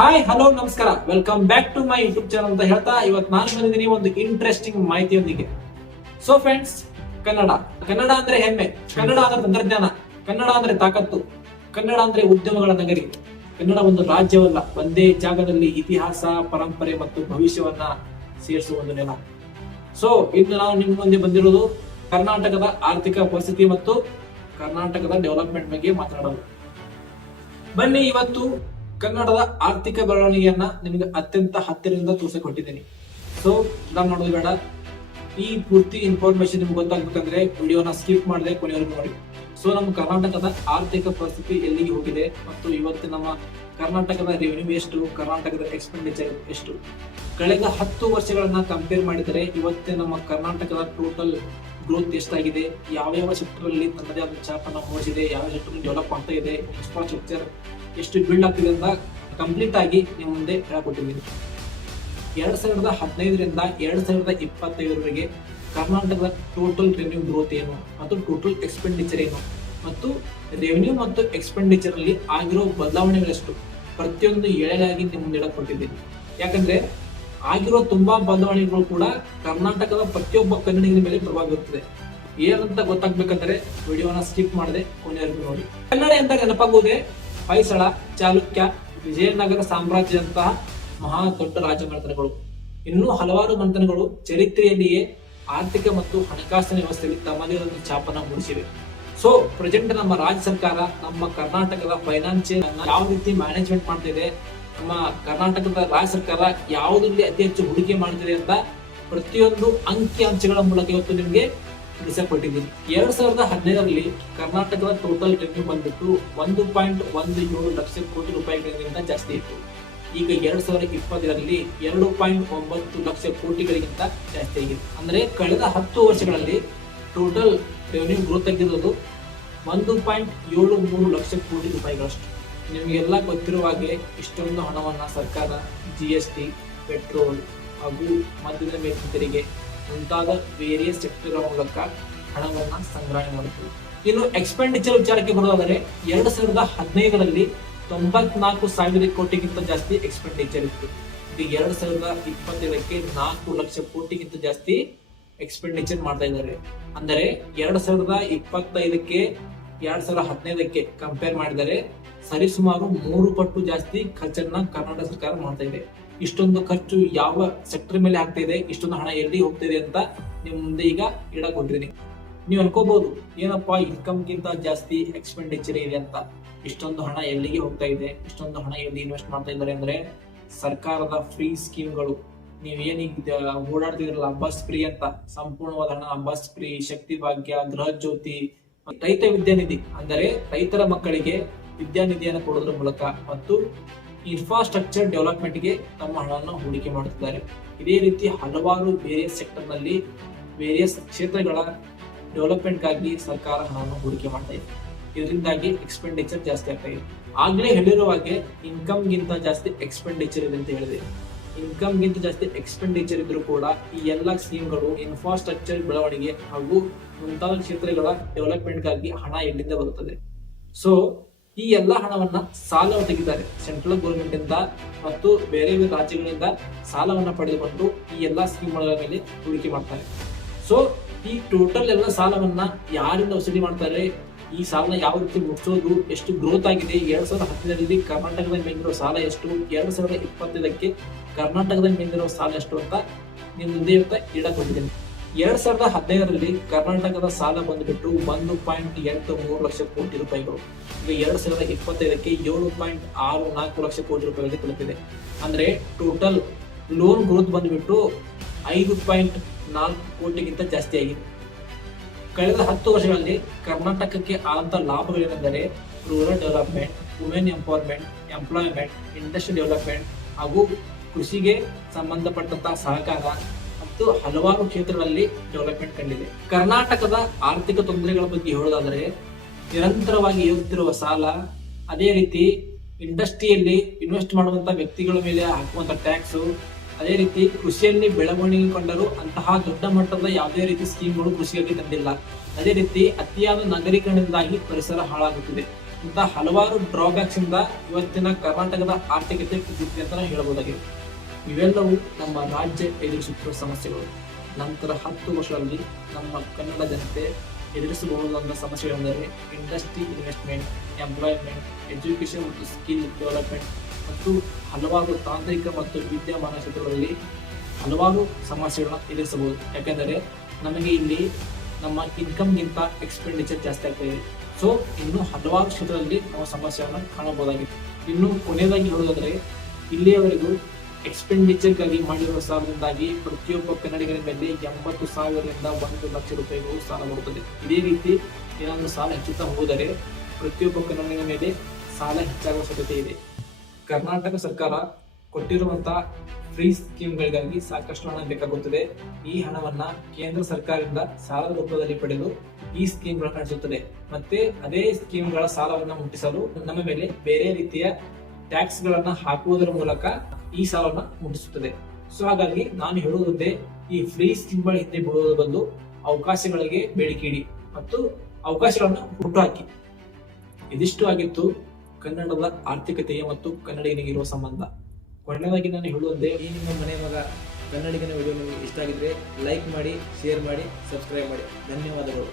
Hi hello ನಮಸ್ಕಾರ, welcome back to my YouTube channel ಅಂತ ಹೇಳ್ತಾ ಇವತ್ತು ನಾನು ಬಂದಿದ್ದೀನಿ ಒಂದು ಇಂಟ್ರೆಸ್ಟಿಂಗ್ ಮಾಹಿತಿಯೊಂದಿಗೆ. ಸೊ ಫ್ರೆಂಡ್ಸ್, ಕನ್ನಡ ಕನ್ನಡ ಅಂದ್ರೆ ಹೆಮ್ಮೆ, ಕನ್ನಡ ಅಂದ್ರೆ ತಂತ್ರಜ್ಞಾನ, ಕನ್ನಡ ಅಂದ್ರೆ ತಾಕತ್ತು, ಕನ್ನಡ ಅಂದ್ರೆ ಉದ್ಯಮಗಳ ನಗರಿ. ಕನ್ನಡ ಒಂದು ರಾಜ್ಯವಲ್ಲ, ಒಂದೇ ಜಾಗದಲ್ಲಿ ಇತಿಹಾಸ, ಪರಂಪರೆ ಮತ್ತು ಭವಿಷ್ಯವನ್ನ ಸೇರಿಸುವ ಒಂದು ನೆಲ. ಸೊ ಇನ್ನು ನಾವು ನಿಮ್ಮ ಮುಂದೆ ಬಂದಿರೋದು ಕರ್ನಾಟಕದ ಆರ್ಥಿಕ ಪರಿಸ್ಥಿತಿ ಮತ್ತು ಕರ್ನಾಟಕದ ಡೆವಲಪ್ಮೆಂಟ್ ಬಗ್ಗೆ ಮಾತನಾಡೋದು. ಬನ್ನಿ, ಇವತ್ತು ಕನ್ನಡದ ಆರ್ಥಿಕ ಬೆಳವಣಿಗೆಯನ್ನ ನಿಮಗೆ ಅತ್ಯಂತ ಹತ್ತಿರದಿಂದ ತೋರಿಸಿಕೊಟ್ಟಿದ್ದೀನಿ. ಸೊ ನಾನು ಮಾಡೋದು ಬೇಡ, ಈ ಪೂರ್ತಿ ಇನ್ಫಾರ್ಮೇಶನ್ ನಿಮ್ಗೆ ಗೊತ್ತಾಗ್ಬೇಕಂದ್ರೆ ವಿಡಿಯೋನ ಸ್ಕಿಪ್ ಮಾಡದೆ ಕೊನೆವರೆಗೂ ನೋಡಿ. ಸೊ ನಮ್ಮ ಕರ್ನಾಟಕದ ಆರ್ಥಿಕ ಪರಿಸ್ಥಿತಿ ಎಲ್ಲಿಗೆ ಹೋಗಿದೆ ಮತ್ತು ಇವತ್ತು ನಮ್ಮ ಕರ್ನಾಟಕದ ರೆವಿನ್ಯೂ ಎಷ್ಟು, ಕರ್ನಾಟಕದ ಎಕ್ಸ್ಪೆಂಡಿಚರ್ ಎಷ್ಟು, ಕಳೆದ 10 ವರ್ಷಗಳನ್ನ ಕಂಪೇರ್ ಮಾಡಿದರೆ ಇವತ್ತು ನಮ್ಮ ಕರ್ನಾಟಕದ ಟೋಟಲ್ ಗ್ರೋತ್ ಎಷ್ಟಾಗಿದೆ, ಯಾವ ಸೆಕ್ಟರ್ ಅಲ್ಲಿ ತನ್ನದೇ ಆದ ಛಾಪನ್ನು ಮೂಡಿಸಿದೆ, ಯಾವ ಸೆಕ್ಟರ್ ಡೆವಲಪ್ ಆಗ್ತಾ ಇದೆ, ಇನ್ಫ್ರಾಸ್ಟ್ರಕ್ಚರ್ ಎಷ್ಟು ಬಿಲ್ಡ್ ಆಗ್ತಿದೆ ಅಂತ ಕಂಪ್ಲೀಟ್ ಆಗಿ ನಿಮ್ಮ ಮುಂದೆ ಹೇಳ್ಕೊಟ್ಟಿದ್ದೀನಿ. 2015ರಿಂದ 2025ವರೆಗೆ ಕರ್ನಾಟಕದ ಟೋಟಲ್ ರೆವೆನ್ಯೂ ಗ್ರೋತ್ ಏನು ಮತ್ತು ಟೋಟಲ್ ಎಕ್ಸ್ಪೆಂಡಿಚರ್ ಏನು ಮತ್ತು ರೆವೆನ್ಯೂ ಮತ್ತು ಎಕ್ಸ್ಪೆಂಡಿಚರ್ ಅಲ್ಲಿ ಆಗಿರೋ ಬದಲಾವಣೆಗಳೆಷ್ಟು, ಪ್ರತಿಯೊಂದು ಎಳೆಯಾಗಿ ನಿಮ್ಮ ಮುಂದೆ ಹೇಳ್ಕೊಟ್ಟಿದ್ದೀನಿ. ಯಾಕಂದ್ರೆ ಆಗಿರೋ ತುಂಬಾ ಬದಲಾವಣೆಗಳು ಕೂಡ ಕರ್ನಾಟಕದ ಪ್ರತಿಯೊಬ್ಬ ಕನ್ನಡಿಗರ ಮೇಲೆ ಪ್ರಭಾವ ಬೀರುತ್ತದೆ. ಏನಂತ ಗೊತ್ತಾಗ್ಬೇಕಂದ್ರೆ ವಿಡಿಯೋನ ಸ್ಕಿಪ್ ಮಾಡದೆ ಕೊನೆವರೆಗೂ ನೋಡಿ. ಕನ್ನಡ ಅಂತ ನೆನಪಾಗುವುದೇ ಹೊಯ್ಸಳ, ಚಾಲುಕ್ಯ, ವಿಜಯನಗರ ಸಾಮ್ರಾಜ್ಯದಂತಹ ಮಹಾ ದೊಡ್ಡ ರಾಜಮನೆತನಗಳು. ಇನ್ನೂ ಹಲವಾರು ಮಂಥನಗಳು ಚರಿತ್ರೆಯಲ್ಲಿಯೇ ಆರ್ಥಿಕ ಮತ್ತು ಹಣಕಾಸಿನ ವ್ಯವಸ್ಥೆಯಲ್ಲಿ ತಮ್ಮದೇ ಒಂದು ಛಾಪನ ಮೂಡಿಸಿವೆ. ಸೊ ಪ್ರೆಸೆಂಟ್ ನಮ್ಮ ರಾಜ್ಯ ಸರ್ಕಾರ ನಮ್ಮ ಕರ್ನಾಟಕದ ಫೈನಾನ್ಷಿಯಲ್ ಯಾವ ರೀತಿ ಮ್ಯಾನೇಜ್ಮೆಂಟ್ ಮಾಡ್ತಿದೆ, ನಮ್ಮ ಕರ್ನಾಟಕದ ರಾಜ್ಯ ಸರ್ಕಾರ ಯಾವುದರಲ್ಲಿ ಅತಿ ಹೆಚ್ಚು ಹೂಡಿಕೆ ಮಾಡ್ತಿದೆ ಅಂತ ಪ್ರತಿಯೊಂದು ಅಂಕಿ ಅಂಶಗಳ ಮೂಲಕ ಇವತ್ತು ನಿಮಗೆ ತಿಳಿಸಲ್ಪಟ್ಟಿದ್ದೀನಿ. 2015ರಲ್ಲಿ ಕರ್ನಾಟಕದ ಟೋಟಲ್ ರೆವೆನ್ಯೂ ಬಂದ್ಬಿಟ್ಟು 1.17 ಲಕ್ಷ ಕೋಟಿ ರೂಪಾಯಿಗಳಿಗಿಂತ ಜಾಸ್ತಿ ಇತ್ತು. ಈಗ 2020ರಲ್ಲಿ 2.9 ಲಕ್ಷ ಕೋಟಿಗಳಿಗಿಂತ ಜಾಸ್ತಿ ಆಗಿದೆ. ಅಂದ್ರೆ ಕಳೆದ 10 ವರ್ಷಗಳಲ್ಲಿ ಟೋಟಲ್ ರೆವೆನ್ಯೂ ಗ್ರೋತ್ ಆಗಿರೋದು 1.73 ಲಕ್ಷ ಕೋಟಿ ರೂಪಾಯಿಗಳಷ್ಟು. ನಿಮಗೆಲ್ಲ ಗೊತ್ತಿರುವ ಹಾಗೆ ಇಷ್ಟೊಂದು ಹಣವನ್ನ ಸರ್ಕಾರ GST, ಪೆಟ್ರೋಲ್ ಹಾಗೂ ಮದ್ಯದ ಮೇಲಿನ ತೆರಿಗೆ ಮುಂತಾದ ವೇರಿಯಸ್ ಸೆಕ್ಟರ್ಗಳ ಮೂಲಕ ಹಣವನ್ನ ಸಂಗ್ರಹಣೆ ಮಾಡುತ್ತದೆ. ಇನ್ನು ಎಕ್ಸ್ಪೆಂಡಿಚರ್ ವಿಚಾರಕ್ಕೆ ಬರೋದಾದರೆ 2015ರಲ್ಲಿ 94,000 ಕೋಟಿಗಿಂತ ಜಾಸ್ತಿ ಎಕ್ಸ್ಪೆಂಡಿಚರ್ ಇತ್ತು. ಈಗ 2020ಕ್ಕೆ 4 ಲಕ್ಷ ಕೋಟಿಗಿಂತ ಜಾಸ್ತಿ ಎಕ್ಸ್ಪೆಂಡಿಚರ್ ಮಾಡ್ತಾ ಇದ್ದಾರೆ. ಅಂದರೆ 2025ಕ್ಕೆ 2015ಕ್ಕೆ ಕಂಪೇರ್ ಮಾಡಿದರೆ ಸರಿಸುಮಾರು 3 ಪಟ್ಟು ಜಾಸ್ತಿ ಖರ್ಚನ್ನ ಕರ್ನಾಟಕ ಸರ್ಕಾರ ಮಾಡ್ತಾ ಇದೆ. ಇಷ್ಟೊಂದು ಖರ್ಚು ಯಾವ ಸೆಕ್ಟರ್ ಮೇಲೆ ಆಗ್ತಾ ಇದೆ, ಇಷ್ಟೊಂದು ಹಣ ಎಲ್ಲಿ ಹೋಗ್ತಿದೆ ಅಂತ ನಿಮ್ ಮುಂದೆ ಈಗ ಇಡಕೊಂಡಿದ್ದೀನಿ. ನೀವು ಅನ್ಕೋಬಹುದು, ಏನಪ್ಪಾ ಇನ್ಕಮ್ಗಿಂತ ಜಾಸ್ತಿ ಎಕ್ಸ್ಪೆಂಡಿಚರ್ ಇದೆ ಅಂತ, ಇಷ್ಟೊಂದು ಹಣ ಎಲ್ಲಿಗೆ ಹೋಗ್ತಾ ಇದೆ, ಇಷ್ಟೊಂದು ಹಣ ಎಲ್ಲಿ ಇನ್ವೆಸ್ಟ್ ಮಾಡ್ತಾ ಇದ್ದಾರೆ ಅಂದ್ರೆ ಸರ್ಕಾರದ ಫ್ರೀ ಸ್ಕೀಮ್ಗಳು. ನೀವೇನೀಗ ಓಡಾಡ್ತಿದ್ರಲ್ಲ ಬಸ್ ಫ್ರೀ ಅಂತ, ಸಂಪೂರ್ಣವಾದ ಹಣ ಬಸ್ ಫ್ರೀ, ಶಕ್ತಿ ಭಾಗ್ಯ, ಗೃಹ ಜ್ಯೋತಿ, ರೈತ ವಿದ್ಯಾನಿಧಿ ಅಂದರೆ ರೈತರ ಮಕ್ಕಳಿಗೆ ವಿದ್ಯಾನಿಧಿಯನ್ನು ಕೊಡೋದ್ರ ಮೂಲಕ ಮತ್ತು ಇನ್ಫ್ರಾಸ್ಟ್ರಕ್ಚರ್ ಡೆವಲಪ್ಮೆಂಟ್ಗೆ ತಮ್ಮ ಹಣವನ್ನು ಹೂಡಿಕೆ ಮಾಡುತ್ತಿದ್ದಾರೆ. ಇದೇ ರೀತಿ ಹಲವಾರು ವೇರಿಯಸ್ ಸೆಕ್ಟರ್ ನಲ್ಲಿ ವೇರಿಯಸ್ ಕ್ಷೇತ್ರಗಳ ಡೆವಲಪ್ಮೆಂಟ್ಗಾಗಿ ಸರ್ಕಾರ ಹಣವನ್ನು ಹೂಡಿಕೆ ಮಾಡ್ತಾ ಇದೆ. ಇದರಿಂದಾಗಿ ಎಕ್ಸ್ಪೆಂಡಿಚರ್ ಜಾಸ್ತಿ ಆಗ್ತಾ ಇದೆ. ಆಗ್ಲೇ ಹೇಳಿರುವ ಹಾಗೆ ಇನ್ಕಮ್ಗಿಂತ ಜಾಸ್ತಿ ಎಕ್ಸ್ಪೆಂಡಿಚರ್ ಇದೆ ಅಂತ ಹೇಳಿದೆ. ಇನ್ಕಮ್ಗಿಂತ ಜಾಸ್ತಿ ಎಕ್ಸ್ಪೆಂಡಿಚರ್ ಇದ್ರೂ ಕೂಡ ಈ ಎಲ್ಲ ಸ್ಕೀಮ್ಗಳು ಇನ್ಫ್ರಾಸ್ಟ್ರಕ್ಚರ್ ಬೆಳವಣಿಗೆ ಹಾಗೂ ಮುಂತಾದ ಕ್ಷೇತ್ರಗಳ ಡೆವಲಪ್ಮೆಂಟ್ಗಾಗಿ ಹಣ ಎಲ್ಲಿಂದ ಬರುತ್ತದೆ? ಸೊ ಈ ಎಲ್ಲ ಹಣವನ್ನ ಸಾಲ ತೆಗೆದಿದ್ದಾರೆ ಸೆಂಟ್ರಲ್ ಗೌರ್ಮೆಂಟ್ ಇಂದ ಮತ್ತು ಬೇರೆ ಬೇರೆ ರಾಜ್ಯಗಳಿಂದ ಸಾಲವನ್ನ ಪಡೆದುಕೊಂಡು ಈ ಎಲ್ಲಾ ಸ್ಕೀಮ್ಗಳ ಮೇಲೆ ಹೂಡಿಕೆ ಮಾಡ್ತಾರೆ. ಸೊ ಈ ಟೋಟಲ್ ಎಲ್ಲ ಸಾಲವನ್ನ ಯಾರಿಂದ ವಸೂಲಿ ಮಾಡ್ತಾರೆ, ಈ ಸಾಲನ ಯಾವ ರೀತಿ ಮುಗಿಸೋದು, ಎಷ್ಟು ಗ್ರೋತ್ ಆಗಿದೆ, 2015ರಲ್ಲಿ ಕರ್ನಾಟಕದ ಮೇಲಿರೋ ಸಾಲ ಎಷ್ಟು, 2025ಕ್ಕೆ ಕರ್ನಾಟಕದ ಮೇಲಿರೋ ಸಾಲ ಎಷ್ಟು ಅಂತ ನಿಮ್ ಮುಂದೆ ಇಡಕೊಂಡಿದ್ದೀನಿ. 2015ರಲ್ಲಿ ಕರ್ನಾಟಕದ ಸಾಲ ಬಂದ್ಬಿಟ್ಟು 1.83 ಲಕ್ಷ ಕೋಟಿ ರೂಪಾಯಿಗಳು. ಈಗ 2025ಕ್ಕೆ 7.64 ಲಕ್ಷ ಕೋಟಿ ರೂಪಾಯಿಗಳಿಗೆ ತಲುಪಿದೆ. ಅಂದ್ರೆ ಟೋಟಲ್ ಲೋನ್ ಗ್ರೋತ್ ಬಂದ್ಬಿಟ್ಟು 5.4 ಕೋಟಿಗಿಂತ ಜಾಸ್ತಿ ಆಗಿದೆ. ಕಳೆದ 10 ವರ್ಷಗಳಲ್ಲಿ ಕರ್ನಾಟಕಕ್ಕೆ ಆದಂತ ಲಾಭಗಳೇನೆಂದರೆ rural development, women empowerment, employment, industry development ಹಾಗೂ ಕೃಷಿಗೆ ಸಂಬಂಧಪಟ್ಟಂತಹ ಸಹಕಾರ ಮತ್ತು ಹಲವಾರು ಕ್ಷೇತ್ರಗಳಲ್ಲಿ ಡೆವಲಪ್ಮೆಂಟ್ ಕಂಡಿದೆ. ಕರ್ನಾಟಕದ ಆರ್ಥಿಕ ತೊಂದರೆಗಳ ಬಗ್ಗೆ ಹೇಳೋದಾದರೆ ನಿರಂತರವಾಗಿ ಏರುತ್ತಿರುವ ಸಾಲ, ಅದೇ ರೀತಿ ಇಂಡಸ್ಟ್ರಿಯಲ್ಲಿ ಇನ್ವೆಸ್ಟ್ ಮಾಡುವಂತ ವ್ಯಕ್ತಿಗಳ ಮೇಲೆ ಹಾಕುವಂತ ಟ್ಯಾಕ್ಸ್, ಅದೇ ರೀತಿ ಕೃಷಿಯಲ್ಲಿ ಬೆಳವಣಿಗೆ ಕಂಡರೂ ಅಂತಹ ದೊಡ್ಡ ಮಟ್ಟದ ಯಾವುದೇ ರೀತಿ ಸ್ಕೀಮ್ಗಳು ಕೃಷಿಗಾಗಿ ತಂದಿಲ್ಲ. ಅದೇ ರೀತಿ ಅತಿಯಾದ ನಗರೀಕರಣದಿಂದಾಗಿ ಪರಿಸರ ಹಾಳಾಗುತ್ತಿದೆ. ಇಂತಹ ಹಲವಾರು ಡ್ರಾಬ್ಯಾಕ್ಸ್ ಇಂದ ಇವತ್ತಿನ ಕರ್ನಾಟಕದ ಆರ್ಥಿಕತೆ ಕುಗ್ಗುತ್ತಿದೆ ಅಂತ ನಾವು ಹೇಳಬಹುದಾಗಿದೆ. ಇವೆಲ್ಲವೂ ನಮ್ಮ ರಾಜ್ಯ ಎದುರಿಸುತ್ತಿರುವ ಸಮಸ್ಯೆಗಳು. ನಂತರ 10 ವರ್ಷಗಳಲ್ಲಿ ನಮ್ಮ ಕನ್ನಡ ಜನತೆ ಎದುರಿಸಬಹುದಾದ ಸಮಸ್ಯೆಗಳೆಂದರೆ ಇಂಡಸ್ಟ್ರಿ ಇನ್ವೆಸ್ಟ್ಮೆಂಟ್, ಎಂಪ್ಲಾಯ್ಮೆಂಟ್, ಎಜುಕೇಶನ್ ಮತ್ತು ಸ್ಕಿಲ್ ಡೆವಲಪ್ಮೆಂಟ್ ಮತ್ತು ಹಲವಾರು ತಾಂತ್ರಿಕ ಮತ್ತು ವಿದ್ಯಮಾನ ಕ್ಷೇತ್ರಗಳಲ್ಲಿ ಹಲವಾರು ಸಮಸ್ಯೆಗಳನ್ನ ಎದುರಿಸಬಹುದು. ಯಾಕೆಂದರೆ ನಮಗೆ ಇಲ್ಲಿ ನಮ್ಮ ಇನ್ಕಮ್ಗಿಂತ ಎಕ್ಸ್ಪೆಂಡಿಚರ್ ಜಾಸ್ತಿ ಆಗ್ತಾ ಇದೆ. ಸೊ ಇನ್ನು ಹಲವಾರು ಕ್ಷೇತ್ರದಲ್ಲಿ ನಾವು ಸಮಸ್ಯೆಯನ್ನು ಕಾಣಬಹುದಾಗಿದೆ. ಇನ್ನು ಕೊನೆಯದಾಗಿ ಹೇಳುವುದಾದರೆ ಇಲ್ಲಿಯವರೆಗೂ ಎಕ್ಸ್ಪೆಂಡಿಚರ್ಗಾಗಿ ಮಾಡಿರುವ ಸಾಲದಿಂದಾಗಿ ಪ್ರತಿಯೊಬ್ಬ ಕನ್ನಡಿಗರ ಮೇಲೆ 80,000ರಿಂದ 1 ಲಕ್ಷ ರೂಪಾಯಿಗಳು ಸಾಲ ಬರುತ್ತದೆ. ಇದೇ ರೀತಿ ಏನಾದರೂ ಸಾಲ ಹೆಚ್ಚುತ್ತಾ ಹೋದರೆ ಪ್ರತಿಯೊಬ್ಬ ಕನ್ನಡಿಗರ ಮೇಲೆ ಸಾಲ ಹೆಚ್ಚಾಗುವ ಸಾಧ್ಯತೆ ಇದೆ. ಕರ್ನಾಟಕ ಸರ್ಕಾರ ಕೊಟ್ಟಿರುವಂತಹ ಫ್ರೀ ಸ್ಕೀಮ್ಗಳಿಗಾಗಿ ಸಾಕಷ್ಟು ಹಣ ಬೇಕಾಗುತ್ತದೆ. ಈ ಹಣವನ್ನ ಕೇಂದ್ರ ಸರ್ಕಾರದಿಂದ ಸಾಲದ ರೂಪದಲ್ಲಿ ಪಡೆದು ಈ ಸ್ಕೀಮ್ಗಳನ್ನು ನಡೆಸುತ್ತದೆ. ಮತ್ತೆ ಅದೇ ಸ್ಕೀಮ್ಗಳ ಸಾಲವನ್ನು ಮುಟ್ಟಿಸಲು ನಮ್ಮ ಮೇಲೆ ಬೇರೆ ರೀತಿಯ ಟ್ಯಾಕ್ಸ್ ಗಳನ್ನ ಹಾಕುವುದರ ಮೂಲಕ ಈ ಸಾಲವನ್ನು ಮುಟ್ಟಿಸುತ್ತದೆ. ಸೊ ಹಾಗಾಗಿ ನಾನು ಹೇಳುವುದೇ, ಈ ಫ್ರೀ ಸ್ಕೀಮ್ಗಳ ಹಿಂದೆ ಬೀಳುವುದರ ಬದಲು ಅವಕಾಶಗಳಿಗೆ ಬೇಡಿಕೆ ಇಡಿ ಮತ್ತು ಅವಕಾಶಗಳನ್ನು ಹುಟ್ಟುಹಾಕಿ. ಇದಿಷ್ಟು ಆಗಿತ್ತು ಕನ್ನಡದ ಆರ್ಥಿಕತೆಯ ಮತ್ತು ಕನ್ನಡಿಗನಿಗಿರುವ ಸಂಬಂಧ. ಕೊನೆಯದಾಗಿ ನಾನು ಹೇಳುವುದೇ, ಈ ನಿಮ್ಮ ಮನೆ ಮಗ ಕನ್ನಡಿಗನ ವಿಡಿಯೋ ನಿಮಗೆ ಇಷ್ಟ ಆಗಿದ್ರೆ ಲೈಕ್ ಮಾಡಿ, ಶೇರ್ ಮಾಡಿ, ಸಬ್ಸ್ಕ್ರೈಬ್ ಮಾಡಿ. ಧನ್ಯವಾದಗಳು.